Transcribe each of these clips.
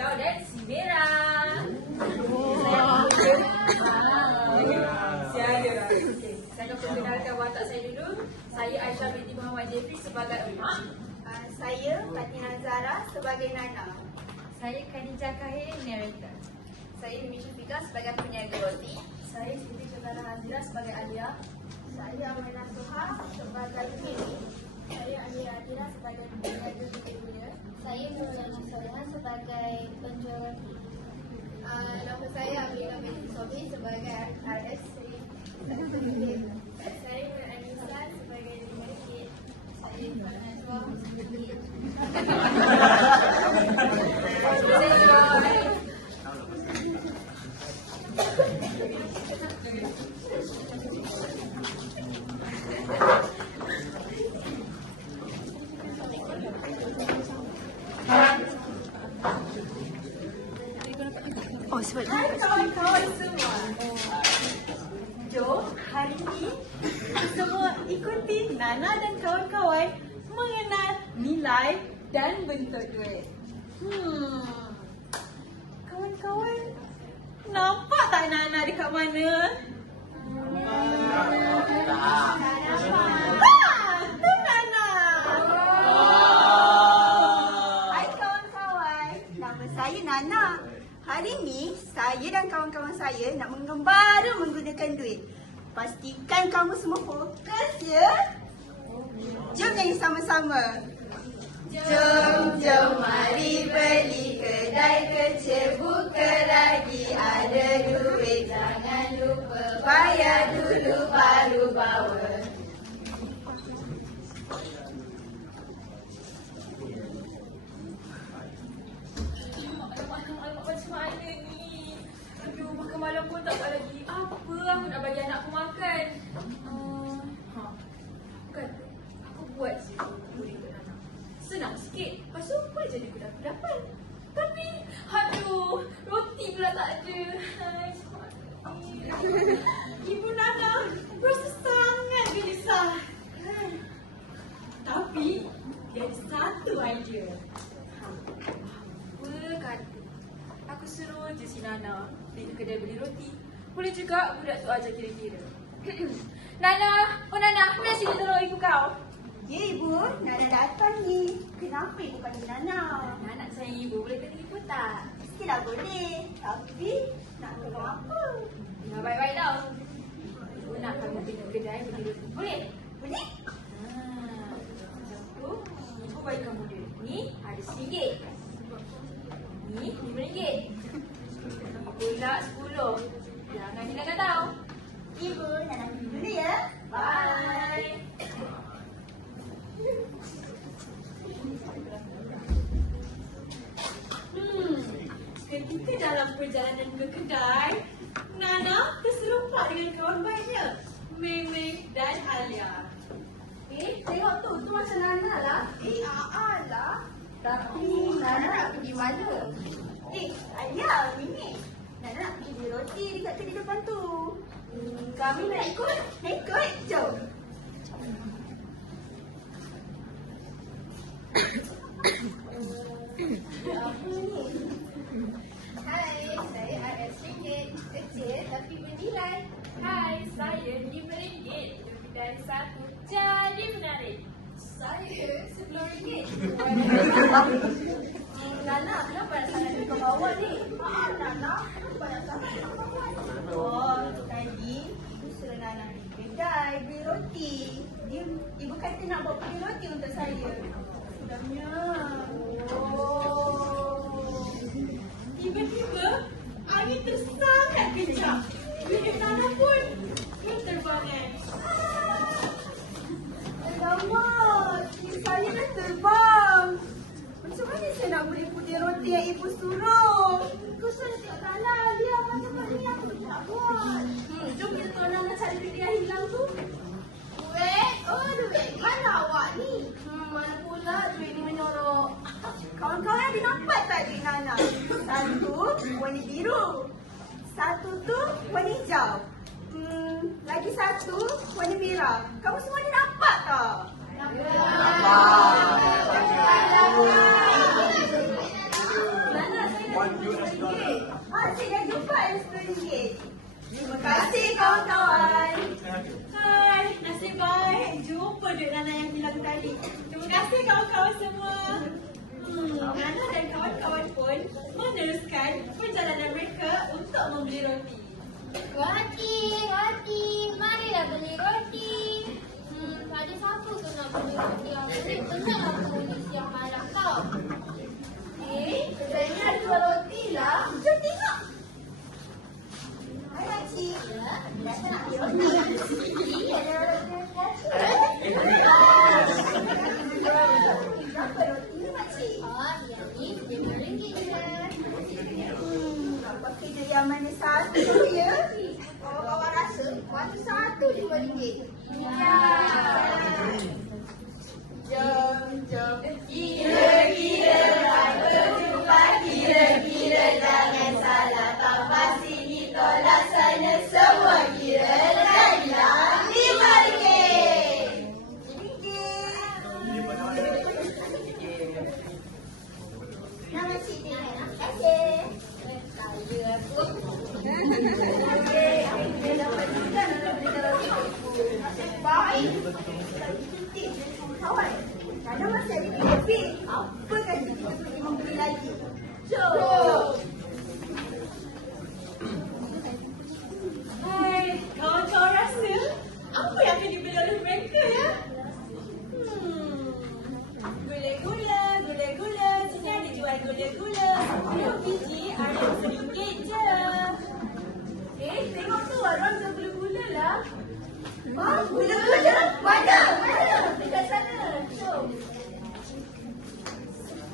hijau dan si merah. Saya akan perkenalkan watak saya dulu. Saya Aisyah binti Muhammad Jeffrey sebagai emak. Saya Fatina Zara sebagai Nana. Saya Khadijah Kahir, narrator. Saya Mimi Syafiqah sebagai peniaga roti. Saya Siti Chandra Hazira sebagai Alia. Saya Aminah Suha sebagai Mimi. Saya Alia Adira sebagai peniaga kuda. Saya Nurulana Solehan sebagai penjual roti. Nama saya Aminah binti Sobi sebagai RS. Saya Nur Anissa sebagai pemilik. Saya Iqbal Najwa sebagai Hai kawan-kawan semua. Jom hari ini semua ikuti Nana dan kawan-kawan mengenal nilai dan bentuk duit. Kawan-kawan, nampak tak Nana dekat mana? Tu Nana. Hai kawan-kawan, nama saya Nana. Hari ini saya dan kawan-kawan saya nak mengembara menggunakan duit. Pastikan kamu semua fokus ya. Jom nyanyi sama-sama. Jom mari beli kedai kecil buka lagi ada duit. Jangan lupa bayar dulu baru bawa. Macam mana ni? Aduh, makan malam pun tak buat lagi. Apa aku nak bagi anak aku makan? Bukan, aku buat je puding untuk Nana. Senang sikit. Lepas tu buat je dia kudapan. Tapi, aduh, roti pula tak ada. Hai, Ibu Nana rasa sangat gelisah. Tapi, dia ada satu idea. Apa kata? Aku suruh je si Nana pergi ke kedai beli roti. Boleh juga budak tu ajar kira-kira. Nana, Nana, mana sini tolong ibu kau? Ya ibu, Nana datang ni. Kenapa ibu panggil Nana? Nana nak sayang ibu, boleh tanya ibu tak? Mestilah boleh. Tapi nak tolong apa? Ya, baik-baik tau. Ibu nak kamu pergi ke kedai beli roti. Boleh? Boleh? Macam tu, ibu bagi kamu duit. Ni ada RM1. Ni RM5. Ni pula 10. Jangan hilangkan tau. Ibu, Nana pergi dulu ya. Bye. Ketika dalam perjalanan ke kedai, Nana terserempak dengan kawan baiknya, Meme dan Alia. Tengok tu macam Nana lah. Lah. Tapi Nana nak pergi mana? Alia, Mimi. Nana nak pergi beli roti dekat kedai depan tu. Kami nak ikut? Nak ikut? Jom. Hai, saya RS ringgit. Kecil tapi bernilai. Hai, saya RM5. Lebih dari satu jadi menarik. Saya RM10. Nana, kenapa nak sangat duduk ke bawah ni? Nana, kenapa nak sangat duduk ke bawah? Oh, tadi ibu suruh Nana pergi kedai beli roti. Ibu kata nak bawa beli roti untuk saya. Sedapnya. Tiba-tiba, angin tersangat kencang. Bilik Nana pun berterbangan. Alamak, saya dah terbang. Macam mana saya nak beli puding roti yang ibu suruh? Ibu suruh tengok tanah. Dia macam ni aku tak buat. Jom kita tolong Nana cari duit yang hilang tu. Duit? Oh, duit. Mana awak ni? Mana pula duit ni menyorok? Kawan-kawan ada nampak tak duit Nana? Satu warna biru. Satu tu warna hijau. Lagi satu warna merah. Kamu semua ni nampak tak? Nampak. Nana, saya Nana dan kawan-kawan pun meneruskan perjalanan mereka untuk membeli roti. Roti, marilah beli roti. Tadi siapa tu nak beli roti yang beli? Tenang aku beli siang malam tau. Sebenarnya ada 2 roti lah. Jom tengok. Hai makcik. Rasa nak beli roti? Berapa roti ni makcik? Yang ni RM5 je. Apa kerja yang mana satu ya? Kawan-kawan rasa mana satu RM5? Ya. Jom. Kira-kira berjumpa, kira-kira jangan salah. Tak pasti ditolak sana semua kira. Jadilah RM5. Nama cik tengok. Okey. Saya aku. Dia dapat juga nak beli roti. Nasib baik. Cantik kawan. Kalau masih ada duit lebih, apa kata kita pergi membeli lagi? Jom. Hai, kawan-kawan rasa apa yang akan dibeli oleh mereka ya? Gula-gula. Sini ada jual gula-gula. 10 biji ada RM1 je. Tengok tu orang jual gula-gula lah. Gula-gula? Mana? Dekat sana. Jom.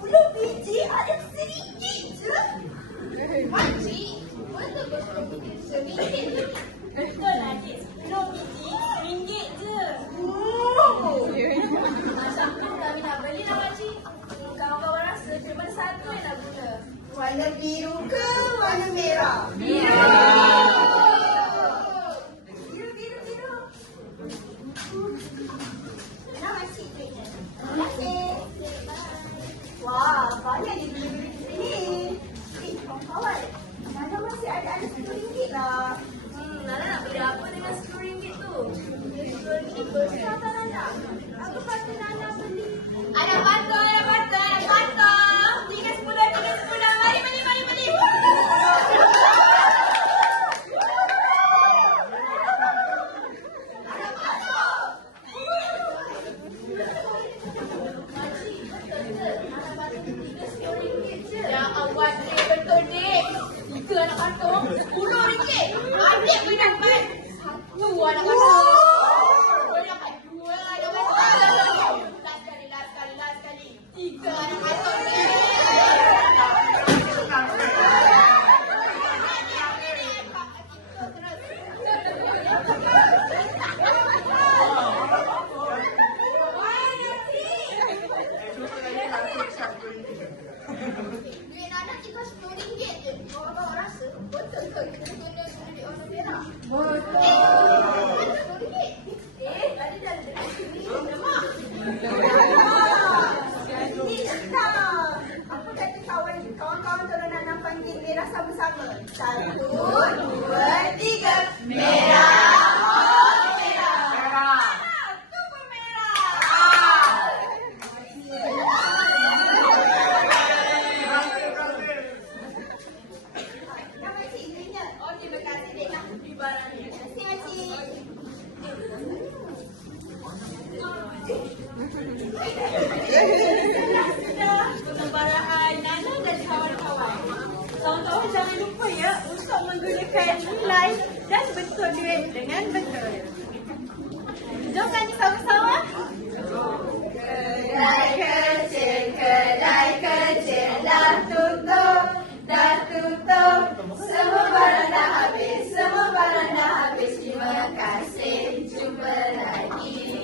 10 biji ada RM1 je. Makcik, mana betul RM1 je? Betul adik, 10 biji RM1 je. Macam tu kami nak beli lah makcik. Kawan-kawan rasa cuma satu yang nak guna. Warna biru ke warna merah? Biru. Biru. Nak makcik duitnya. Terima kasih. Wah, banyak dibeli di sini. Kawan-kawan, mana masih ada RM10 lah. Nana nak beli apa dengan RM10 tu? RM10 berapa Nana? Apa kata Nana beli? Ada bantah. 3 10. Mari. Yang awak ni betul dik. 3 anak kantong RM10. Adik boleh dapat 1 anak kantong. Boleh dapat 2 anak kantong. Last sekali. 3 anak kantong ni. Duit anak kita RM10 je. Bawa rasa betul ke kita guna duit orang merah? Betul. RM10. Tadi dah ada sini. Lemak. Ini datang. Apa kata kawan-kawan tolong Nana panggil merah sama-sama. 1, 2, 3. Merah. Pengembaraan Nana dan kawan-kawan. Kawan-kawan jangan lupa ya untuk menggunakan nilai dan bentuk duit dengan betul. Jom nyanyi sama-sama. Kedai kecil dah tutup. Semua barang dah habis. Terima kasih. Jumpa lagi.